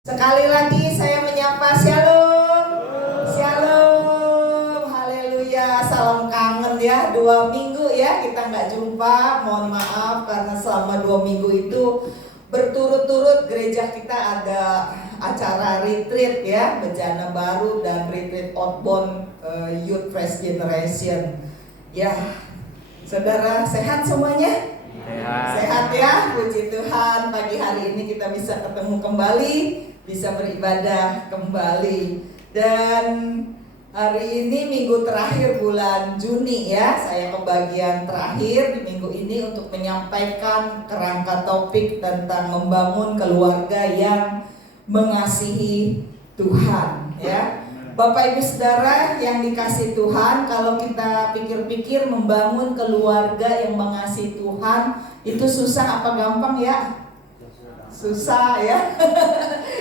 Sekali lagi saya menyapa Shalom. Shalom, haleluya. Salam kangen ya, 2 minggu ya kita nggak jumpa. Mohon maaf karena selama 2 minggu itu berturut-turut gereja kita ada acara retreat ya, Bejana Baru dan retreat outbound Youth Fresh Generation. Ya, saudara sehat semuanya? Sehat ya, puji Tuhan. Pagi hari ini kita bisa ketemu kembali, bisa beribadah kembali. Dan hari ini minggu terakhir bulan Juni ya, saya kebagian terakhir di minggu ini untuk menyampaikan kerangka topik tentang membangun keluarga yang mengasihi Tuhan ya. Bapak Ibu Saudara yang dikasihi Tuhan, kalau kita pikir-pikir membangun keluarga yang mengasihi Tuhan itu susah apa gampang ya? Susah ya.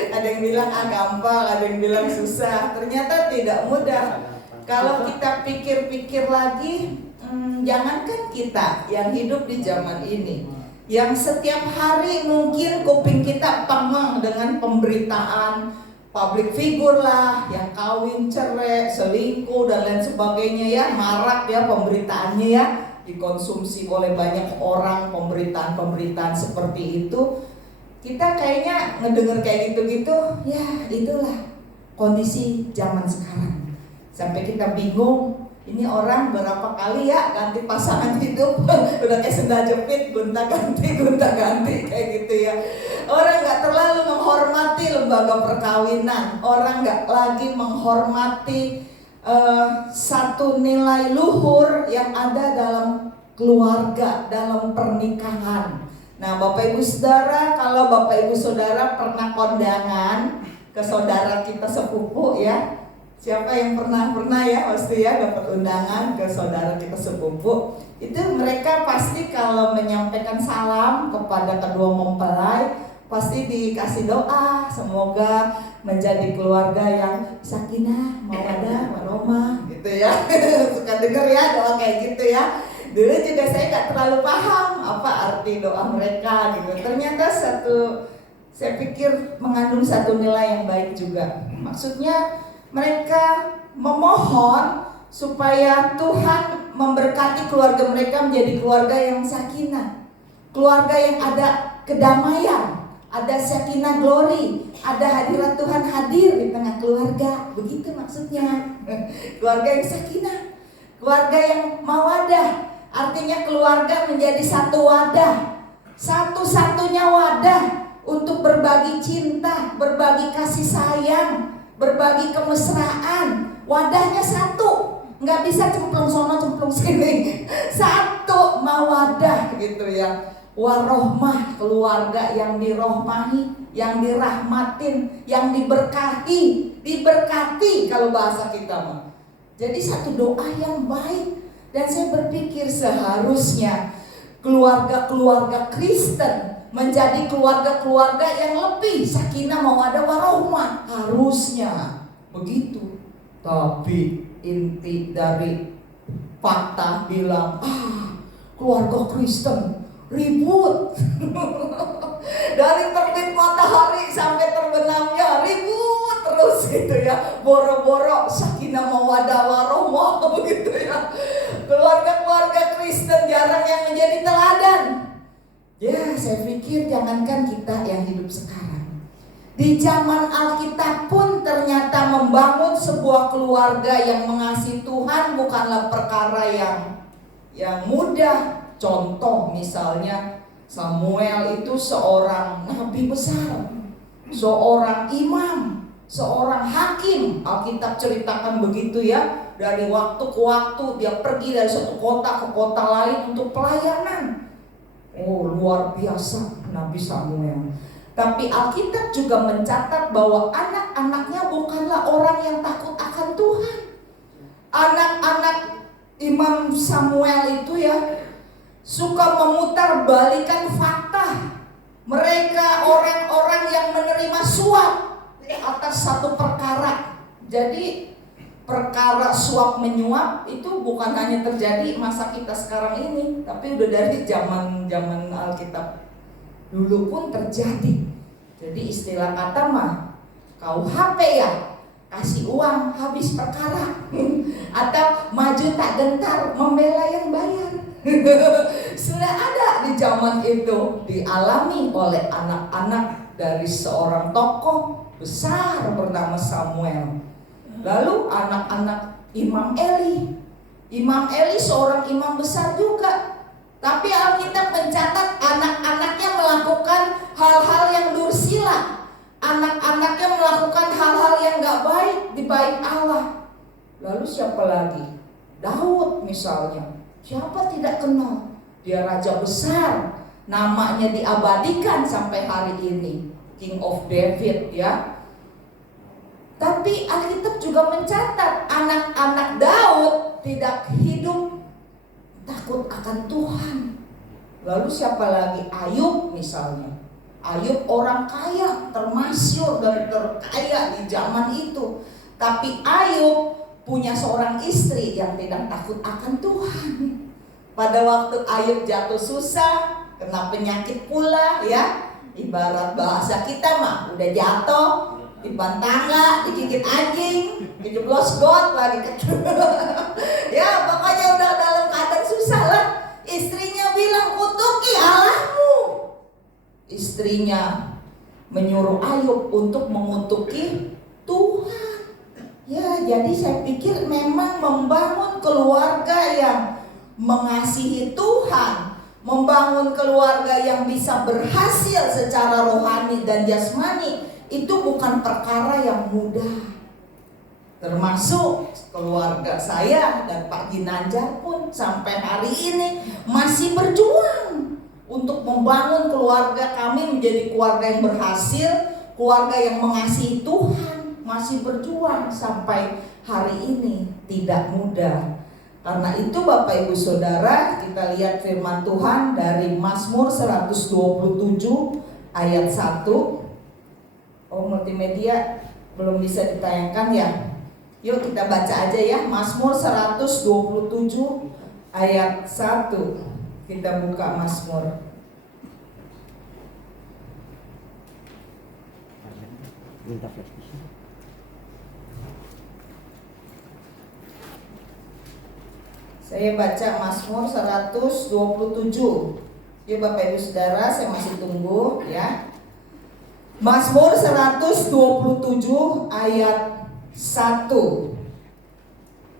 Ada yang bilang gampang, ada yang bilang susah. Ternyata tidak mudah. Kalau kita pikir-pikir lagi, jangankan kita yang hidup di zaman ini, yang setiap hari mungkin kuping kita pengeng dengan pemberitaan public figure lah, yang kawin, cerai, selingkuh dan lain sebagainya ya, marak ya pemberitaannya ya, dikonsumsi oleh banyak orang pemberitaan-pemberitaan seperti itu. Kita kayaknya ngedenger kayak gitu-gitu, ya itulah kondisi zaman sekarang. Sampai kita bingung, ini orang berapa kali ya ganti pasangan hidup, udah kayak sendal jepit, gonta-ganti kayak gitu ya. Orang gak terlalu menghormati lembaga perkawinan, orang gak lagi menghormati satu nilai luhur yang ada dalam keluarga, dalam pernikahan. Nah Bapak Ibu Saudara, kalau Bapak Ibu Saudara pernah kondangan ke saudara kita sepupu ya, siapa yang pernah ya pasti ya dapat undangan ke saudara kita sepupu, itu mereka pasti kalau menyampaikan salam kepada kedua mempelai pasti dikasih doa semoga menjadi keluarga yang sakinah, mawaddah, warahmah gitu ya. Suka denger ya doa kayak gitu ya. Dulu juga saya nggak terlalu paham apa arti doa mereka gitu. Ternyata saya pikir mengandung satu nilai yang baik juga. Maksudnya mereka memohon supaya Tuhan memberkati keluarga mereka menjadi keluarga yang sakinah, keluarga yang ada kedamaian, ada sakinah glory, ada hadirat Tuhan hadir di tengah keluarga. Begitu maksudnya. Keluarga yang sakinah, keluarga yang mawadah. Artinya keluarga menjadi satu wadah, satu-satunya wadah untuk berbagi cinta, berbagi kasih sayang, berbagi kemesraan. Wadahnya satu, nggak bisa cemplung sono cemplung sini. Satu mawadah gitu ya. Warohmah, keluarga yang dirohmahi, yang dirahmatin, yang diberkati kalau bahasa kita mah. Jadi satu doa yang baik. Dan saya berpikir seharusnya keluarga-keluarga Kristen menjadi keluarga-keluarga yang lebih sakinah mawaddah warohmah, harusnya begitu. Tapi inti dari fakta bilang keluarga Kristen ribut. Dari terbit matahari sampai terbenamnya ribut terus gitu ya. Boro-boro sakinah mawaddah warohmah begitu ya. Keluarga-keluarga Kristen jarang yang menjadi teladan. Ya, saya pikir jangankan kita yang hidup sekarang, di zaman Alkitab pun ternyata membangun sebuah keluarga yang mengasihi Tuhan bukanlah perkara yang mudah. Contoh misalnya Samuel itu seorang nabi besar, seorang imam, seorang hakim. Alkitab ceritakan begitu ya. Dari waktu ke waktu dia pergi dari satu kota ke kota lain untuk pelayanan. Oh, luar biasa Nabi Samuel. Tapi Alkitab juga mencatat bahwa anak-anaknya bukanlah orang yang takut akan Tuhan. Anak-anak Imam Samuel itu ya suka memutar-balikan fakta. Mereka orang-orang yang menerima suap atas satu perkara. Jadi perkara suap menyuap itu bukan hanya terjadi masa kita sekarang ini, tapi udah dari zaman Alkitab dulu pun terjadi. Jadi istilah kata mah KUHP ya, kasih uang habis perkara. Atau maju tak gentar membela yang bayar. Sudah ada di zaman itu, dialami oleh anak-anak dari seorang tokoh besar bernama Samuel. Lalu anak-anak Imam Eli. Imam Eli seorang imam besar juga. Tapi Alkitab mencatat anak-anaknya melakukan hal-hal yang dursila. Anak-anaknya melakukan hal-hal yang gak baik di bait Allah. Lalu siapa lagi? Daud misalnya. Siapa tidak kenal? Dia raja besar. Namanya diabadikan sampai hari ini. King of David ya. Tapi Alkitab juga mencatat anak-anak Daud tidak hidup takut akan Tuhan. Lalu siapa lagi? Ayub misalnya. Ayub orang kaya, termasyhur dan terkaya di zaman itu. Tapi Ayub punya seorang istri yang tidak takut akan Tuhan. Pada waktu Ayub jatuh susah, kena penyakit pula ya. Ibarat bahasa kita mah udah jatuh, tiban tangga, digigit anjing, dijeblos got lagi. Ya pokoknya udah dalam keadaan susah lah. Istrinya bilang, kutuki Allahmu. Istrinya menyuruh Ayub untuk mengutuki Tuhan. Ya, jadi saya pikir memang membangun keluarga yang mengasihi Tuhan, membangun keluarga yang bisa berhasil secara rohani dan jasmani, itu bukan perkara yang mudah. Termasuk keluarga saya dan Pak Ginanjar pun sampai hari ini masih berjuang untuk membangun keluarga kami menjadi keluarga yang berhasil, keluarga yang mengasihi Tuhan. Masih berjuang sampai hari ini, tidak mudah. Karena itu Bapak Ibu Saudara, kita lihat firman Tuhan dari Mazmur 127 ayat 1. Oh, multimedia belum bisa ditayangkan ya. Yuk kita baca aja ya, Mazmur 127 ayat 1. Kita buka Mazmur. Saya baca Mazmur 127. Yuk Bapak Ibu Saudara, saya masih tunggu ya. Mazmur 127 ayat 1.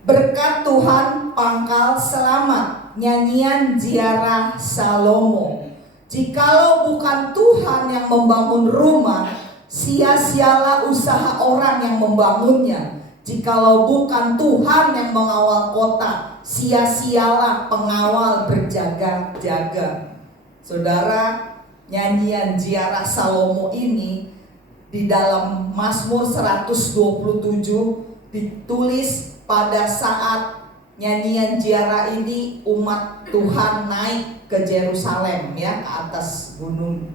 Berkat Tuhan pangkal selamat, nyanyian ziarah Salomo. Jikalau bukan Tuhan yang membangun rumah, sia-sialah usaha orang yang membangunnya. Jikalau bukan Tuhan yang mengawal kota, sia-sialah pengawal berjaga-jaga. Saudara, nyanyian ziarah Salomo ini di dalam Mazmur 127 ditulis pada saat nyanyian ziarah ini umat Tuhan naik ke Yerusalem ya, ke atas gunung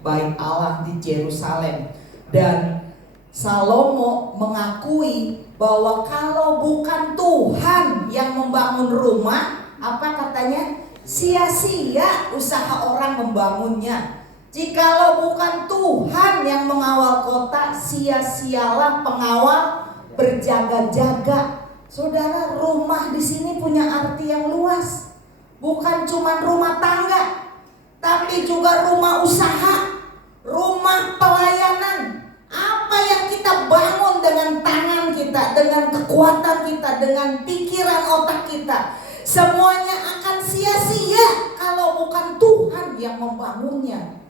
bait Allah di Yerusalem. Dan Salomo mengakui bahwa kalau bukan Tuhan yang membangun rumah, apa katanya? Sia-sia usaha orang membangunnya. Jikalau bukan Tuhan yang mengawal kota, sia-sialah pengawal berjaga-jaga. Saudara, rumah di sini punya arti yang luas. Bukan cuma rumah tangga, tapi juga rumah usaha, rumah pelayanan. Apa yang kita bangun dengan tangan kita, dengan kekuatan kita, dengan pikiran otak kita, semuanya akan sia-sia kalau bukan Tuhan yang membangunnya.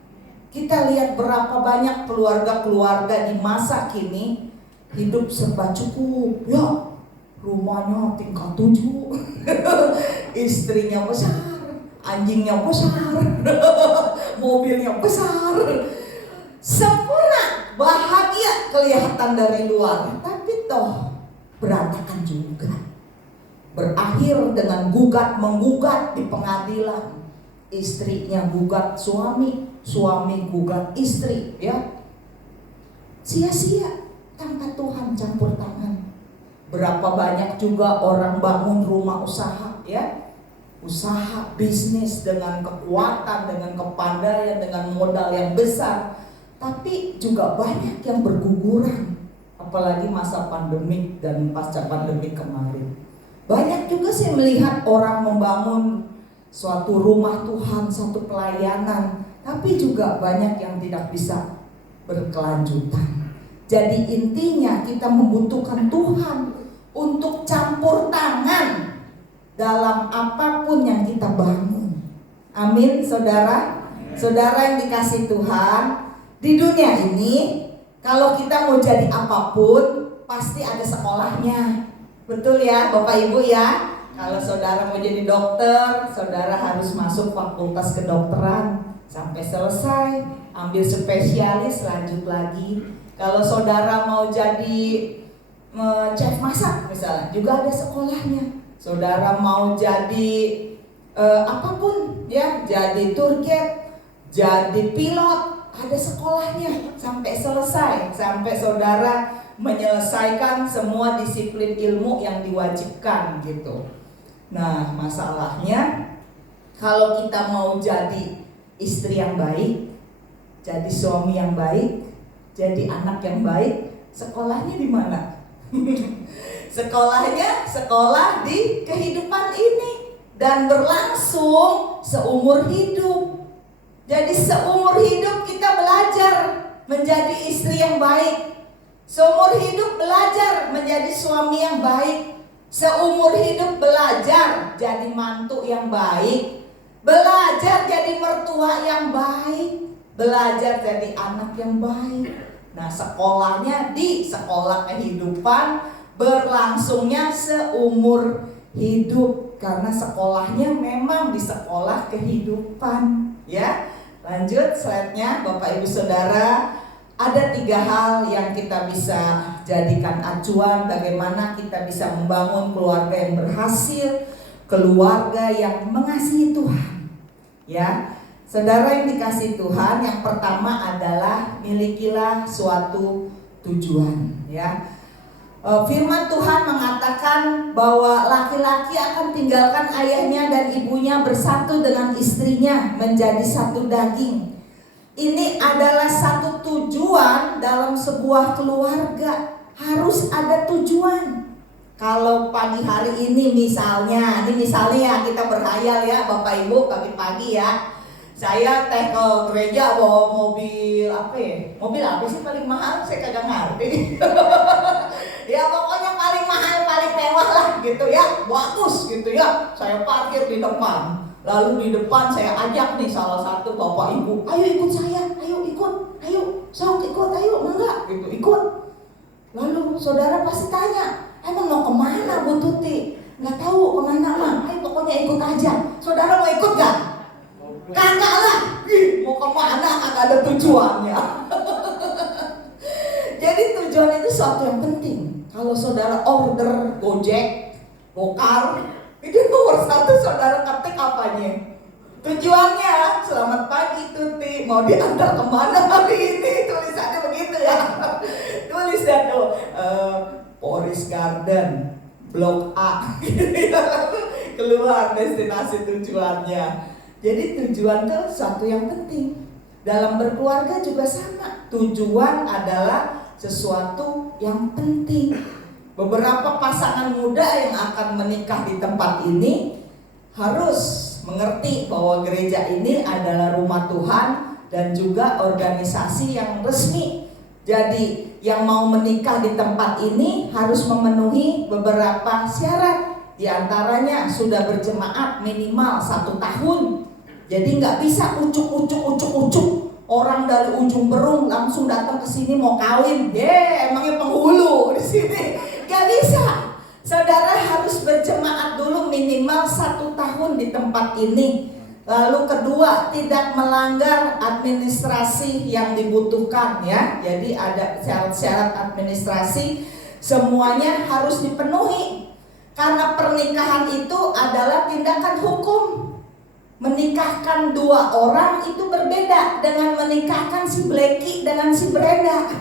Kita lihat berapa banyak keluarga-keluarga di masa kini hidup serba cukup. Ya, rumahnya tingkat 7, istrinya besar, anjingnya besar, mobilnya besar, sempurna, bahagia kelihatan dari luar, tapi toh berantakan juga. Berakhir dengan gugat-menggugat di pengadilan. Istrinya gugat suami, suami gugat istri, ya. Sia-sia tanpa Tuhan campur tangan. Berapa banyak juga orang bangun rumah usaha, ya. Usaha bisnis dengan kekuatan, dengan kepandaian, dengan modal yang besar. tapi juga banyak yang berguguran. Apalagi masa pandemik dan pasca pandemik kemarin. Banyak juga saya melihat orang membangun suatu rumah Tuhan, suatu pelayanan, tapi juga banyak yang tidak bisa berkelanjutan. Jadi intinya kita membutuhkan Tuhan untuk campur tangan dalam apapun yang kita bangun. Amin, saudara. Saudara yang dikasih Tuhan, di dunia ini kalau kita mau jadi apapun pasti ada sekolahnya. Betul ya Bapak Ibu ya. Kalau saudara mau jadi dokter, saudara harus masuk fakultas kedokteran sampai selesai, ambil spesialis, lanjut lagi. Kalau saudara mau jadi chef masak misalnya, juga ada sekolahnya. Saudara mau jadi apapun ya, jadi tour guide, jadi pilot, ada sekolahnya sampai selesai, sampai saudara menyelesaikan semua disiplin ilmu yang diwajibkan gitu. Nah, masalahnya kalau kita mau jadi istri yang baik, jadi suami yang baik, jadi anak yang baik, sekolahnya di mana? Sekolahnya sekolah di kehidupan ini dan berlangsung seumur hidup. Jadi seumur hidup kita belajar menjadi istri yang baik. Seumur hidup belajar menjadi suami yang baik. Seumur hidup belajar jadi mantu yang baik. Belajar jadi mertua yang baik. Belajar jadi anak yang baik. Nah, sekolahnya di sekolah kehidupan, berlangsungnya seumur hidup karena sekolahnya memang di sekolah kehidupan. Ya, lanjut slide-nya Bapak Ibu Saudara. Ada 3 hal yang kita bisa jadikan acuan bagaimana kita bisa membangun keluarga yang berhasil, keluarga yang mengasihi Tuhan. Ya. Saudara yang dikasih Tuhan, yang pertama adalah milikilah suatu tujuan, ya. Firman Tuhan mengatakan bahwa laki-laki akan tinggalkan ayahnya dan ibunya, bersatu dengan istrinya menjadi satu daging. Ini adalah satu tujuan dalam sebuah keluarga, harus ada tujuan. Kalau pagi hari ini misalnya ya kita berhayal ya Bapak Ibu, pagi-pagi ya. Saya ke gereja bawa mobil apa ya? Mobil apa sih paling mahal? Saya kagak ngerti. Ya pokoknya paling mahal, paling mewah lah gitu ya. Bagus gitu ya. Saya parkir di depan. Lalu di depan saya ajak nih salah satu Bapak Ibu, ayo ikut saya, ayo sok ikut, ayo enggak gitu, ikut. Lalu saudara pasti tanya, emang mau kemana Bu Tuti? Nggak tahu kemana mah, ayo pokoknya ikut aja. Saudara mau ikut gak? Kagak lah, mau kemana kagak ada tujuannya. Jadi tujuan itu suatu yang penting. Kalau saudara order Gojek, Gokar, itu nomor 1 saudara ketik apanya? Tujuannya, selamat pagi Tuti, mau diantar kemana hari ini? Tulisannya begitu ya. Tulisan tuh, Forest Garden, Blok A. Keluar destinasi tujuannya. Jadi tujuan itu satu yang penting. Dalam berkeluarga juga sama. Tujuan adalah sesuatu yang penting. Beberapa pasangan muda yang akan menikah di tempat ini harus mengerti bahwa gereja ini adalah rumah Tuhan dan juga organisasi yang resmi. Jadi yang mau menikah di tempat ini harus memenuhi beberapa syarat. Di antaranya sudah berjemaat minimal 1 tahun. Jadi nggak bisa ucuk. Orang dari ujung Berung langsung datang ke sini mau kawin. Emangnya penghulu di sini. Nggak bisa. Saudara harus berjemaat dulu minimal 1 tahun di tempat ini. Lalu kedua, tidak melanggar administrasi yang dibutuhkan ya. Jadi ada syarat-syarat administrasi, semuanya harus dipenuhi. Karena pernikahan itu adalah tindakan hukum. Menikahkan 2 orang itu berbeda dengan menikahkan si Blacky dengan si Brenda.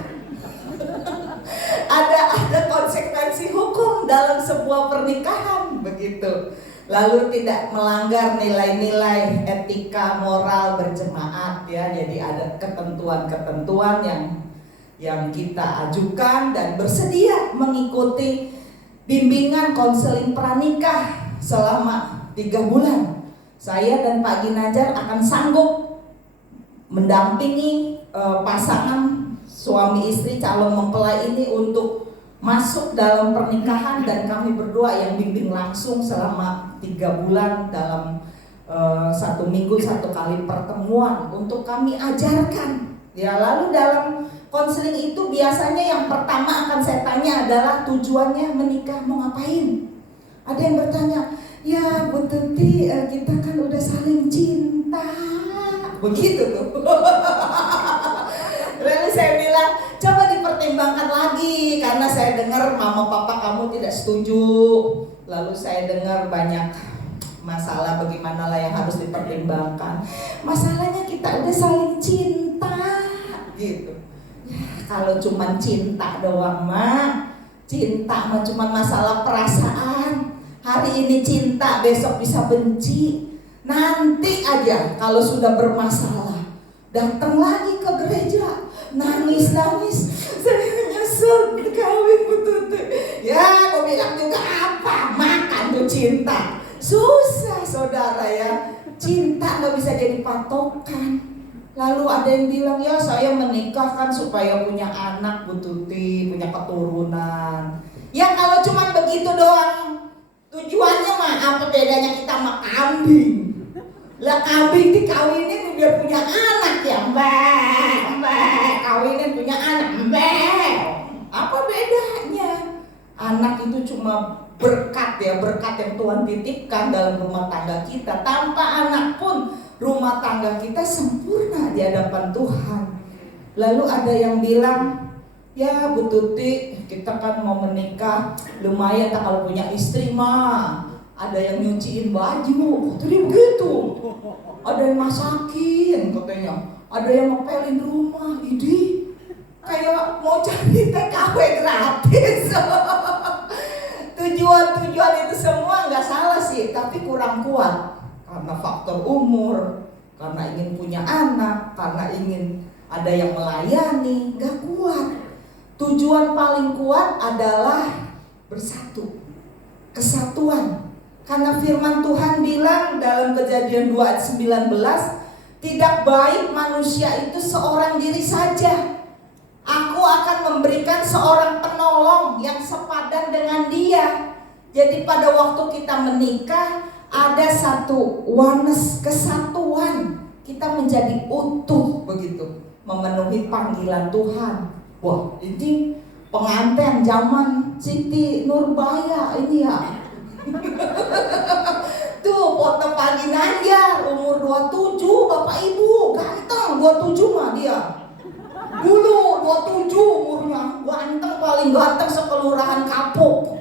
Ada konsekuensi hukum dalam sebuah pernikahan begitu. lalu tidak melanggar nilai-nilai etika moral berjemaat ya. Jadi ada ketentuan-ketentuan yang kita ajukan dan bersedia mengikuti bimbingan konseling pranikah selama 3 bulan. Saya dan Pak Ginajar akan sanggup mendampingi pasangan suami istri calon mempelai ini untuk masuk dalam pernikahan, dan kami berdua yang bimbing langsung selama 3 bulan dalam 1 minggu 1 kali pertemuan untuk kami ajarkan. Ya, lalu dalam konseling itu biasanya yang pertama akan saya tanya adalah tujuannya menikah mau ngapain. Ada yang bertanya, ya Bu Tuti, kita kan udah saling cinta. Begitu tuh. Lalu saya bilang, coba dipertimbangkan lagi, karena saya dengar mama papa kamu tidak setuju. Lalu saya dengar banyak masalah bagaimana lah yang harus dipertimbangkan. Masalahnya kita udah saling cinta gitu. Ya, kalau cuma cinta doang mah, cinta mah cuma masalah perasaan. Hari ini cinta, besok bisa benci. Nanti aja kalau sudah bermasalah, datang lagi ke gereja, nangis-nangis, saya nyesel kawin Bu Tuti. Ya, gue bilang juga apa, makan tuh cinta. Susah saudara ya, cinta gak bisa jadi patokan. Lalu ada yang bilang, ya saya menikah kan supaya punya anak Bu Tuti, punya keturunan. Ya kalau cuma begitu doang, tujuannya mah apa bedanya kita sama kambing? Lah kambing dikawinin biar punya anak ya, mbak kawinin punya anak, mbak. Apa bedanya? Anak itu cuma berkat ya, berkat yang Tuhan titipkan dalam rumah tangga kita. Tanpa anak pun rumah tangga kita sempurna di hadapan Tuhan. Lalu ada yang bilang, ya Bu Tuti, kita kan mau menikah, lumayan tak kalau punya istri mah. Ada yang nyuciin baju, jadi begitu. Ada yang masakin katanya, ada yang ngepelin rumah. Idi, kayak mau cari TKW gratis. Tujuan itu semua nggak salah sih, tapi kurang kuat karena faktor umur, karena ingin punya anak, karena ingin ada yang melayani, nggak kuat. Tujuan paling kuat adalah bersatu, kesatuan. Karena firman Tuhan bilang dalam Kejadian 2 ayat 19, tidak baik manusia itu seorang diri saja. Aku akan memberikan seorang penolong yang sepadan dengan dia. Jadi pada waktu kita menikah ada satu oneness, kesatuan. Kita menjadi utuh begitu, memenuhi panggilan Tuhan. Wah, ini pengantin zaman Siti Nurbaya ini ya. Tuh foto Pak Ginanjar umur 27, Bapak Ibu ganteng, 27 mah dia. Dulu 27 umurnya, ganteng, paling ganteng sekelurahan Kapuk.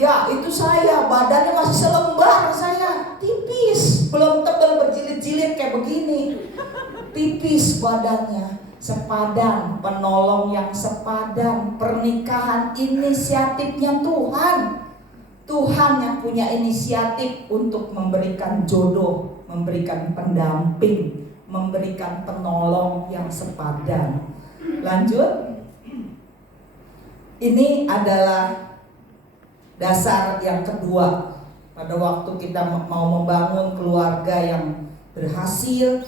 Ya itu saya, badannya masih selembar, saya tipis, belum tebal berjilid-jilid kayak begini. Tipis badannya, sepadan, penolong yang sepadan. Pernikahan inisiatifnya Tuhan. Tuhan yang punya inisiatif untuk memberikan jodoh, memberikan pendamping, memberikan penolong yang sepadan. Lanjut. Ini adalah dasar yang kedua. Pada waktu kita mau membangun keluarga yang berhasil,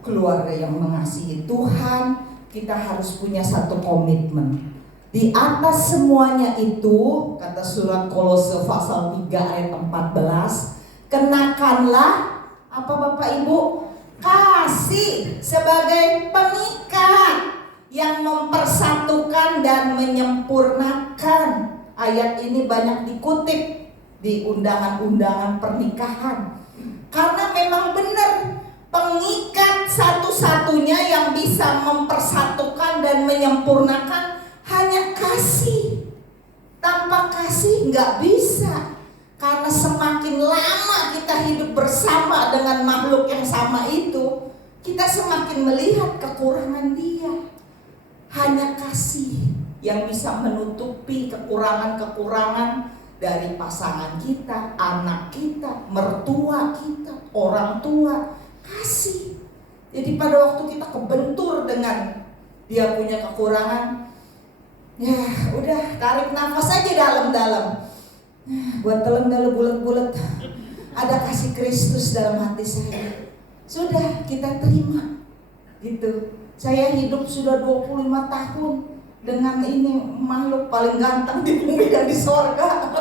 keluarga yang mengasihi Tuhan, kita harus punya satu komitmen. Di atas semuanya itu, kata surat Kolose pasal 3 ayat 14, kenakanlah apa Bapak Ibu? Kasih sebagai pengikat yang mempersatukan dan menyempurnakan. Ayat ini banyak dikutip di undangan-undangan pernikahan. Karena memang benar, pengikat satu-satunya yang bisa mempersatukan dan menyempurnakan hanya kasih. Tanpa kasih nggak bisa. Karena semakin lama kita hidup bersama dengan makhluk yang sama itu, kita semakin melihat kekurangan dia. Hanya kasih yang bisa menutupi kekurangan-kekurangan dari pasangan kita, anak kita, mertua kita, orang tua. Kasih. Jadi pada waktu kita kebentur dengan dia punya kekurangan, ya udah tarik nafas aja dalam-dalam. Buat telan dalam bulat-bulat. Ada kasih Kristus dalam hati saya. Sudah kita terima. Gitu. Saya hidup sudah 25 tahun dengan ini makhluk paling ganteng di bumi dan di sorga.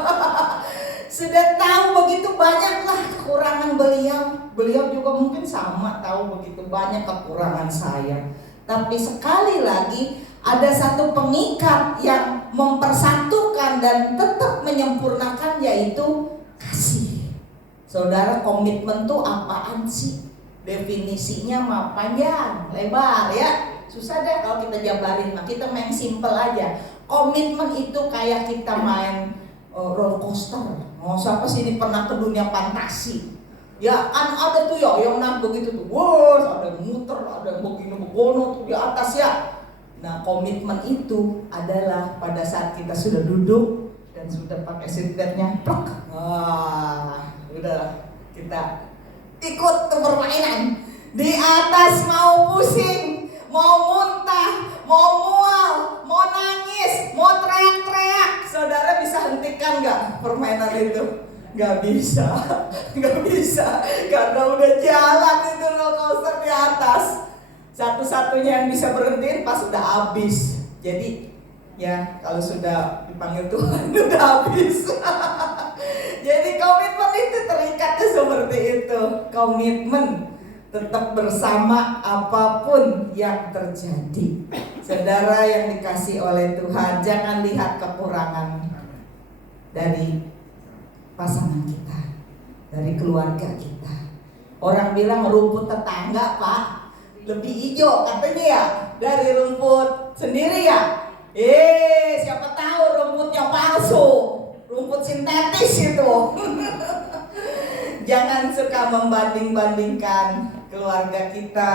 Sudah tahu begitu banyaklah kekurangan beliau. Beliau juga mungkin sama tahu begitu banyak kekurangan saya. Tapi sekali lagi ada satu pengikat yang mempersatukan dan tetap menyempurnakan, yaitu kasih. Saudara, komitmen tuh apaan sih? Definisinya mah panjang, lebar ya. Susah deh kalau kita jabarin, nah kita main simple aja. Komitmen itu kayak kita main roller coaster. Oh, siapa sih ini pernah ke dunia fantasi? Ya kan ada tuh ya yang naik begitu tuh, wah, ada yang muter, ada yang begini begono tuh di atas ya. Nah, komitmen itu adalah pada saat kita sudah duduk dan sudah pakai seatbeltnya, plak. Wah, udah kita ikut ke permainan. Di atas mau pusing, mau muntah, mau mual, mau nangis, mau teriak-teriak. Saudara bisa hentikan gak permainan itu? Gak bisa, gak bisa. Karena udah jalan itu roller coaster di atas. Satu-satunya yang bisa berhentiin pas udah habis. Jadi ya kalau sudah dipanggil Tuhan udah habis. Jadi komitmen itu terikatnya seperti itu. Komitmen tetap bersama apapun yang terjadi. Saudara yang dikasih oleh Tuhan, jangan lihat kekurangan dari pasangan kita, dari keluarga kita. Orang bilang rumput tetangga, Pak, lebih hijau katanya ya dari rumput sendiri ya. Siapa tahu rumputnya palsu, rumput sintetis itu. Jangan suka membanding-bandingkan keluarga kita,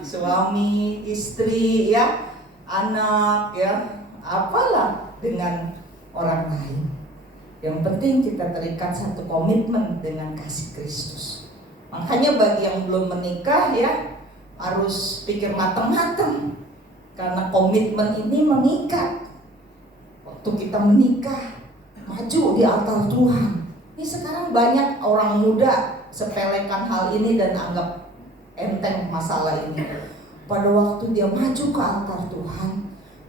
suami, istri ya, anak ya, apalah dengan orang lain. Yang penting kita terikat satu komitmen dengan kasih Kristus. Makanya bagi yang belum menikah ya, harus pikir matang-matang. Karena komitmen ini mengikat. Waktu kita menikah, maju di altar Tuhan. Ini sekarang banyak orang muda sepelekan hal ini dan anggap enteng masalah ini. Pada waktu dia maju ke altar Tuhan,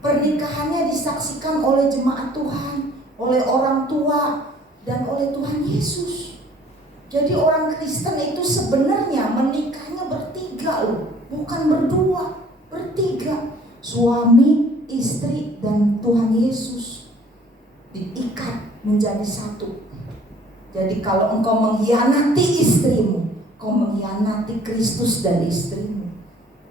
pernikahannya disaksikan oleh jemaat Tuhan, oleh orang tua, dan oleh Tuhan Yesus. Jadi orang Kristen itu sebenarnya menikahnya bertiga loh, bukan berdua, bertiga. Suami, istri, dan Tuhan Yesus diikat menjadi satu. Jadi kalau engkau mengkhianati istrimu, kau mengkhianati Kristus dan istrimu.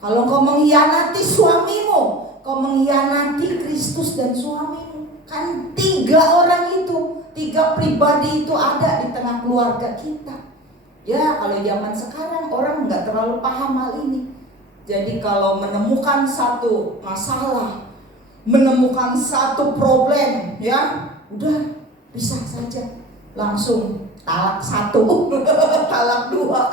Kalau engkau mengkhianati suamimu, kau mengkhianati Kristus dan suamimu. Kan tiga orang itu, tiga pribadi itu ada di tengah keluarga kita. Ya kalau zaman sekarang orang nggak terlalu paham hal ini. Jadi kalau menemukan satu masalah, menemukan satu problem, ya udah pisah saja. Langsung talak satu, talak dua,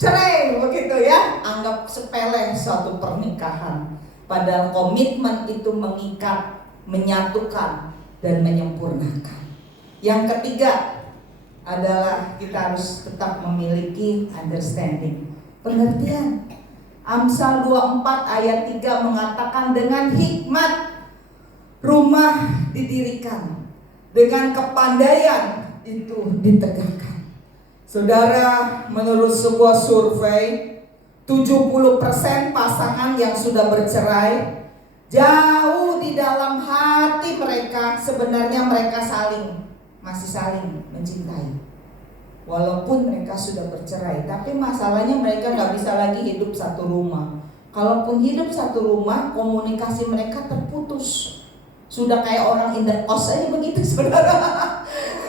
cerai begitu ya. Anggap sepele suatu pernikahan. Padahal komitmen itu mengikat, menyatukan, dan menyempurnakan. Yang ketiga adalah kita harus tetap memiliki understanding, pengertian. Amsal 24 ayat 3 mengatakan dengan hikmat rumah didirikan, dengan kepandaian itu ditegakkan. Saudara, menurut sebuah survei 70% pasangan yang sudah bercerai, jauh di dalam hati mereka sebenarnya mereka masih saling mencintai. Walaupun mereka sudah bercerai, tapi masalahnya mereka gak bisa lagi hidup satu rumah. Kalaupun hidup satu rumah, komunikasi mereka terputus. Sudah kayak orang indekos aja begitu saudara.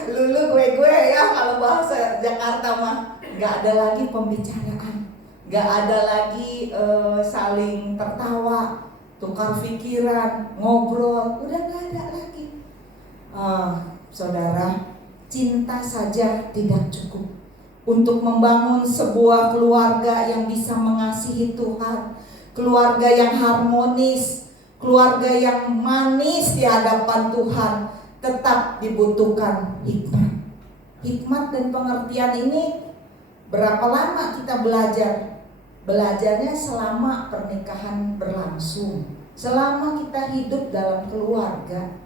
Lulu gue ya, kalau bahasa Jakarta mah gak ada lagi pembicaraan, gak ada lagi saling tertawa, tukar pikiran, ngobrol, udah gak ada lagi. Saudara, cinta saja tidak cukup untuk membangun sebuah keluarga yang bisa mengasihi Tuhan, keluarga yang harmonis, keluarga yang manis di hadapan Tuhan. Tetap dibutuhkan hikmat. Hikmat dan pengertian ini berapa lama kita belajar? Belajarnya selama pernikahan berlangsung, selama kita hidup dalam keluarga.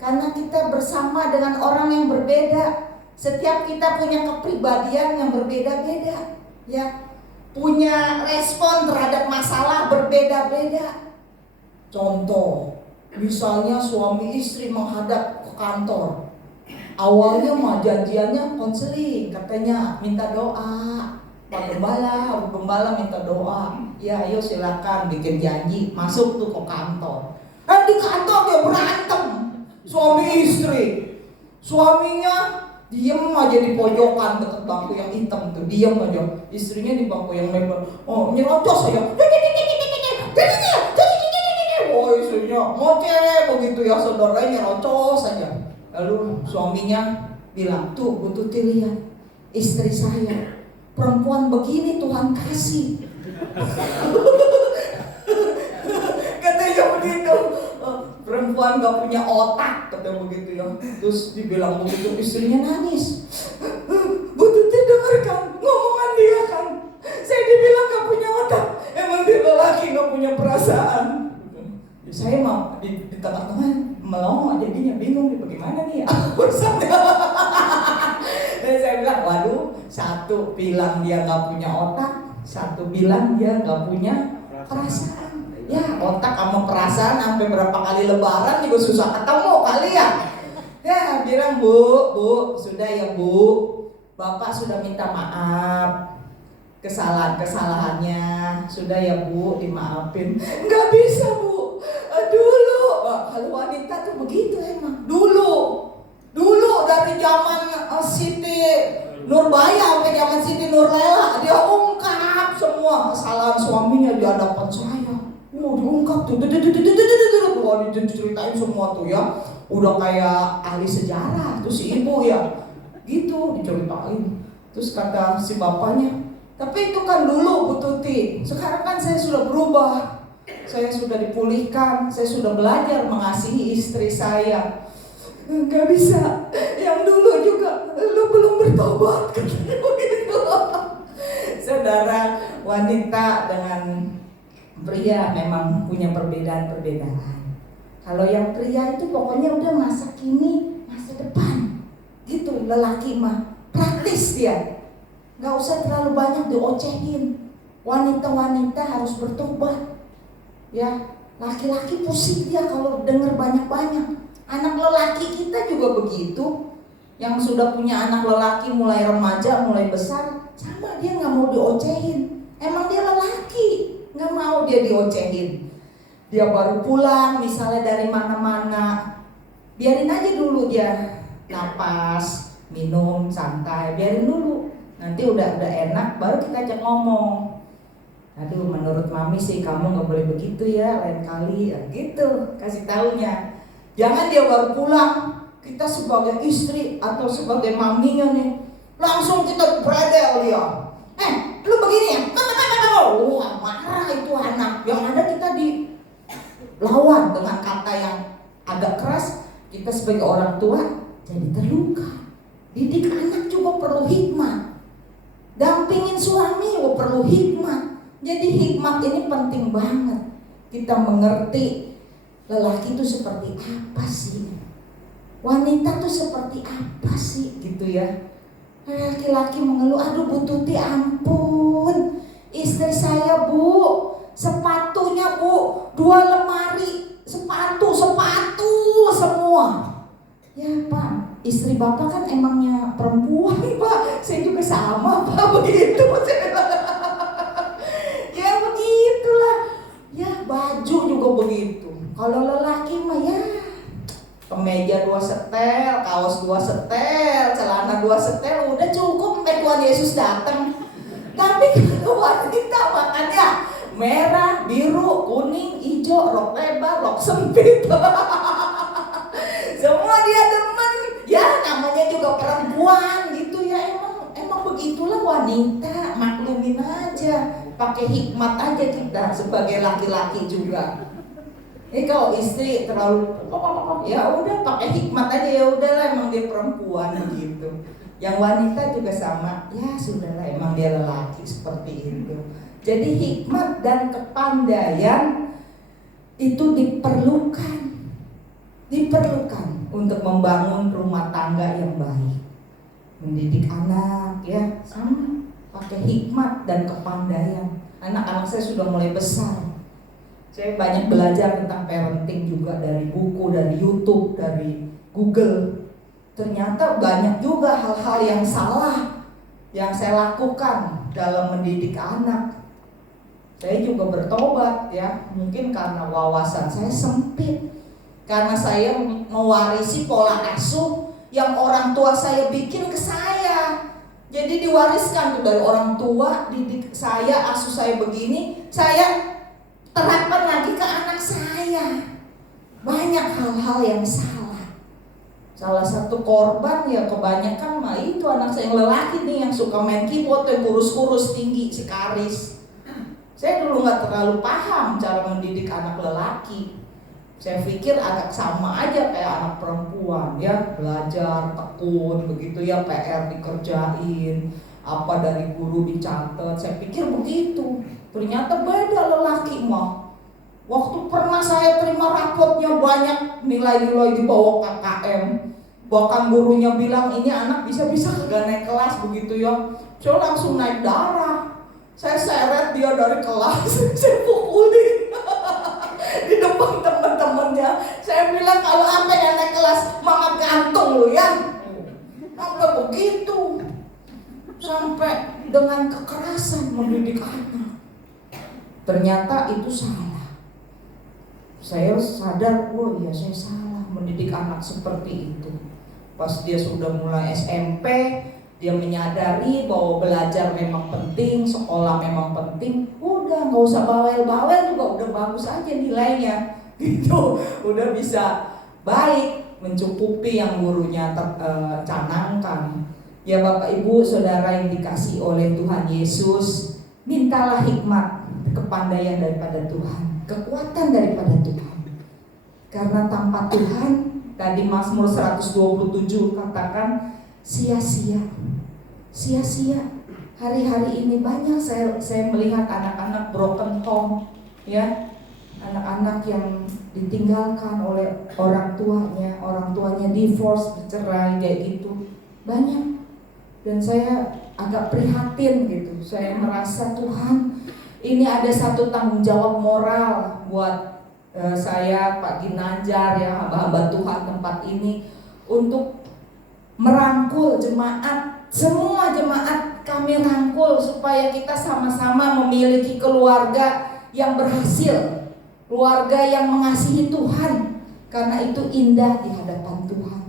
Karena kita bersama dengan orang yang berbeda. Setiap kita punya kepribadian yang berbeda-beda, ya, punya respon terhadap masalah berbeda-beda. Contoh, misalnya suami istri menghadap ke kantor. Awalnya mah janjiannya konseling, katanya minta doa. Pak Gembala minta doa. Ya, ayo silakan bikin janji, masuk tuh ke kantor. Di kantor dia berantem. Suami istri, suaminya diem aja di pojokan dekat bangku yang hitam tuh, diem aja. Istrinya di bangku yang lebar. Nyerocos aja. Istrinya ngoceh begitu ya, saudaranya nyerocos aja. Lalu suaminya bilang, tuh Bu Tuti lihat istri saya, perempuan begini Tuhan kasih. Katanya begitu. Perempuan gak punya otak, katanya begitu ya. Terus dibilang begitu, istrinya nangis. Bu Tuti dengarkan ngomongan dia kan, saya dibilang gak punya otak, emang dia lelaki gak punya perasaan. Saya mau di tengah-tengah melongo, jadinya bingung bagaimana nih ya urusannya. Dan saya bilang, waduh, satu bilang dia gak punya otak, satu bilang dia gak punya perasaan. Ya, otak sama perasaan sampai berapa kali lebaran juga susah ketemu kali ya. Ya, bilang, Bu, sudah ya Bu, Bapak sudah minta maaf kesalahannya, sudah ya Bu, dimaafin. Nggak bisa Bu, dulu, kalau wanita tuh begitu emang. Dulu dari zaman Siti Nurbaya sampai zaman Siti Nurlela, dia ungkap semua kesalahan suaminya di hadapan saya. Diungkap tuh, diceritain semua tuh ya, udah kayak ahli sejarah tuh si ibu ya, gitu diceritain. Terus kata si bapaknya, tapi itu kan dulu Bu Tuti, sekarang kan saya sudah berubah, saya sudah dipulihkan, saya sudah belajar mengasihi istri saya. Nggak bisa, yang dulu juga lu belum bertobat, katanya begitu. Saudara, wanita dengan pria memang punya perbedaan-perbedaan. Kalau yang pria itu pokoknya udah masa kini, masa depan, gitu. Lelaki mah praktis dia, nggak usah terlalu banyak diocehin. Wanita-wanita harus bertobat, ya. Laki-laki pusing dia kalau dengar banyak-banyak. Anak lelaki kita juga begitu. Yang sudah punya anak lelaki mulai remaja, mulai besar, sama dia nggak mau diocehin. Emang dia lelaki, nggak mau dia diocehin. Dia baru pulang misalnya dari mana-mana, biarin aja dulu dia napas, minum santai, biarin dulu. Nanti udah enak baru kita ajak ngomong. Aduh, menurut mami sih kamu nggak boleh begitu ya, lain kali ya, gitu. Kasih taunya. Jangan dia baru pulang, kita sebagai istri atau sebagai maminya nih, langsung kita bredel dia. Lu begini ya? Marah itu anak. Yang ada kita dilawan dengan kata yang agak keras. Kita sebagai orang tua jadi terluka. Didik anak juga perlu hikmat. Dampingin suami juga perlu hikmat. Jadi hikmat ini penting banget. Kita mengerti lelaki itu seperti apa sih, wanita tuh seperti apa sih, gitu ya. Laki-laki mengeluh, aduh Bu Tuti ampun, istri saya Bu, sepatunya Bu, 2 lemari sepatu semua. Ya Pak, istri Bapak kan emangnya perempuan Pak, saya juga sama Pak, begitu. Ya begitulah, ya baju juga begitu. Kalau lelaki mah ya kemeja 2 setel, kaos 2 setel, celana 2 setel, udah cukup sampai Tuhan Yesus datang. Tapi kalau wanita makanya merah, biru, kuning, hijau, rok lebar, rok sempit. Semua dia perempuan gitu ya, emang begitulah wanita, maklumin aja, pakai hikmat aja kita sebagai laki-laki juga. Kalau istri terlalu ya udah pakai hikmat aja, ya udahlah emang dia perempuan begitu. Yang wanita juga sama, ya sudahlah emang dia lelaki seperti itu. Jadi hikmat dan kepandaian itu diperlukan untuk membangun rumah tangga yang baik. Mendidik anak ya sama, pakai hikmat dan kepandaian. Anak-anak saya sudah mulai besar. Saya banyak belajar tentang parenting juga dari buku, dari YouTube, dari Google. Ternyata banyak juga hal-hal yang salah yang saya lakukan dalam mendidik anak. Saya juga bertobat ya, mungkin karena wawasan saya sempit, karena saya mewarisi pola asuh yang orang tua saya bikin ke saya. Jadi diwariskan tuh dari orang tua, didik saya, asuh saya begini, saya terapkan lagi ke anak saya. Banyak hal-hal yang salah. Salah satu korban ya kebanyakan mah itu anak saya yang lelaki nih, yang suka main keyboard, yang kurus-kurus tinggi sekaris. Saya dulu gak terlalu paham cara mendidik anak lelaki. Saya pikir agak sama aja kayak anak perempuan ya, belajar, tekun begitu ya, PR dikerjain, apa dari guru dicatat. Saya pikir begitu. Ternyata beda lelaki mah. Waktu pernah saya terima rapotnya banyak nilai-nilai di bawah KKM. Bahkan gurunya bilang ini anak bisa-bisa kagak naik kelas begitu ya. Saya langsung naik darah. Saya seret dia dari kelas, saya pukulin di depan teman-temannya. Saya bilang kalau sampai naik kelas mama gantung lo ya. Sampai begitu. Sampai dengan kekerasan mendidik anak. Ternyata itu salah. Saya sadar, oh iya saya salah mendidik anak seperti itu. Pas dia sudah mulai SMP, dia menyadari bahwa belajar memang penting, sekolah memang penting. Udah gak usah bawel-bawel juga udah bagus aja nilainya. Gitu, udah bisa baik mencukupi yang gurunya canangkan. Ya Bapak Ibu Saudara yang dikasih oleh Tuhan Yesus, mintalah hikmat, kepandaian daripada Tuhan, kekuatan daripada Tuhan. Karena tanpa Tuhan, tadi Mazmur 127 katakan sia-sia. Hari-hari ini banyak saya melihat anak-anak broken home, ya, anak-anak yang ditinggalkan oleh orang tuanya divorce, bercerai kayak gitu, banyak. Dan saya agak prihatin gitu. Saya merasa Tuhan, ini ada satu tanggung jawab moral buat saya, Pak Ginanjar, ya, hamba-hamba Tuhan tempat ini, untuk merangkul jemaat, semua jemaat kami rangkul supaya kita sama-sama memiliki keluarga yang berhasil, keluarga yang mengasihi Tuhan, karena itu indah di hadapan Tuhan.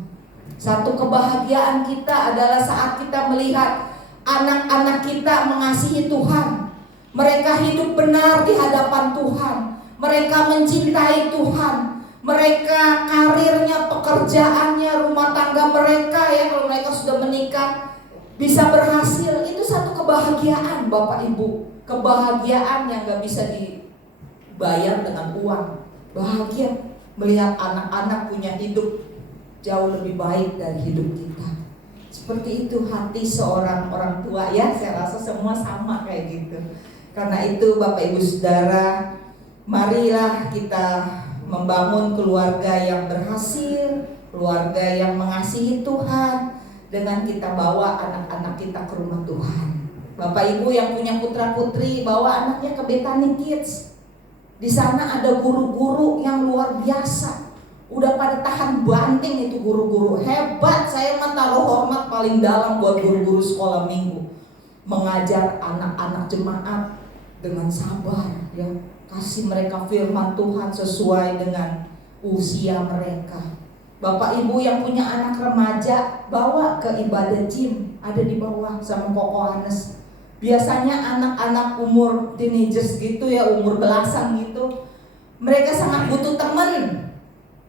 Satu kebahagiaan kita adalah saat kita melihat anak-anak kita mengasihi Tuhan. Mereka hidup benar di hadapan Tuhan. Mereka mencintai Tuhan. Mereka karirnya, pekerjaannya, rumah tangga mereka, ya kalau mereka sudah menikah, bisa berhasil. Itu satu kebahagiaan Bapak Ibu. Kebahagiaan yang gak bisa dibayar dengan uang. Bahagia melihat anak-anak punya hidup jauh lebih baik dari hidup kita. Seperti itu hati seorang orang tua, ya, saya rasa semua sama kayak gitu. Karena itu Bapak Ibu Saudara, marilah kita membangun keluarga yang berhasil, keluarga yang mengasihi Tuhan, dengan kita bawa anak-anak kita ke rumah Tuhan. Bapak Ibu yang punya putra-putri, bawa anaknya ke Bethany Kids. Di sana ada guru-guru yang luar biasa. Udah pada tahan banting itu guru-guru, hebat. Saya mah taruh hormat paling dalam buat guru-guru sekolah minggu, mengajar anak-anak jemaat dengan sabar, ya, kasih mereka firman Tuhan sesuai dengan usia mereka. Bapak Ibu yang punya anak remaja, bawa ke ibadah gym, ada di bawah sama Koko Hanes. Biasanya anak-anak umur teenagers gitu ya, umur belasan gitu, mereka sangat butuh teman.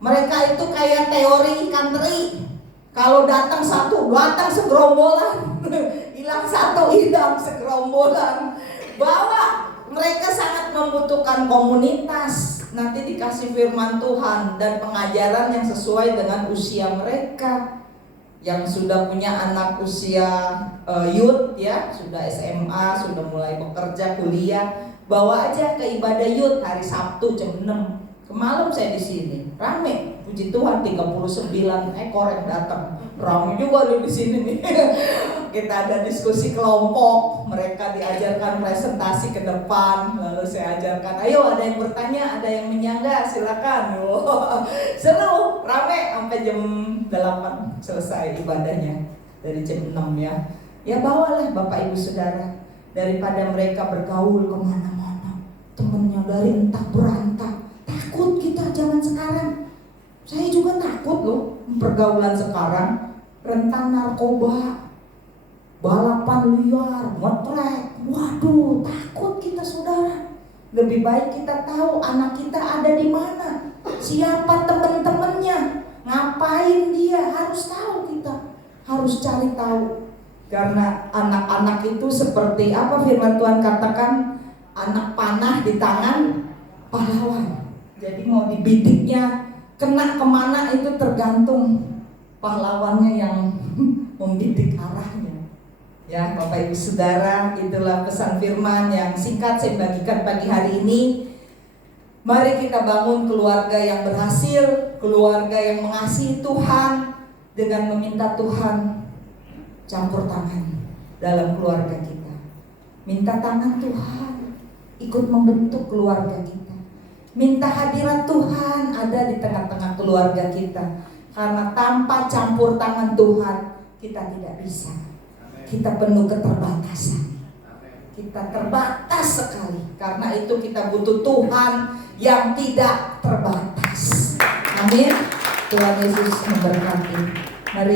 Mereka itu kayak teori ikan teri. Kalau datang satu, datang segerombolan. Hilang satu, hilang segerombolan. Bahwa mereka sangat membutuhkan komunitas. Nanti dikasih firman Tuhan dan pengajaran yang sesuai dengan usia mereka. Yang sudah punya anak usia youth ya, sudah SMA, sudah mulai bekerja, kuliah, bawa aja ke ibadah youth hari Sabtu jam 6. Kemalam saya di sini, rame, puji Tuhan 39 ekor yang datang. Rame juga di sini nih. Kita ada diskusi kelompok, mereka diajarkan presentasi ke depan, lalu saya ajarkan, ayo ada yang bertanya, ada yang menyangga, silakan. Seru, rame sampai jam 8 selesai ibadahnya, dari jam 6 ya. Ya bawalah Bapak Ibu Saudara, daripada mereka bergaul kemana-mana, temennya dari entah berantah. Takut kita zaman sekarang. Saya juga takut loh, pergaulan sekarang, rentan narkoba, balapan liar, ngetrek. Waduh, takut kita saudara. Lebih baik kita tahu anak kita ada di mana, siapa teman-temannya, ngapain dia, harus tahu kita, harus cari tahu. Karena anak-anak itu seperti apa firman Tuhan katakan, anak panah di tangan pahlawan. Jadi mau dibidiknya kena kemana itu tergantung pahlawannya yang membidik arahnya. Ya Bapak Ibu Saudara, itulah pesan firman yang singkat saya bagikan pagi hari ini. Mari kita bangun keluarga yang berhasil, keluarga yang mengasihi Tuhan, dengan meminta Tuhan campur tangan dalam keluarga kita. Minta tangan Tuhan ikut membentuk keluarga kita. Minta hadirat Tuhan ada di tengah-tengah keluarga kita. Karena tanpa campur tangan Tuhan kita tidak bisa. Kita penuh keterbatasan. Kita terbatas sekali. Karena itu kita butuh Tuhan yang tidak terbatas. Amin. Tuhan Yesus memberkati. Mari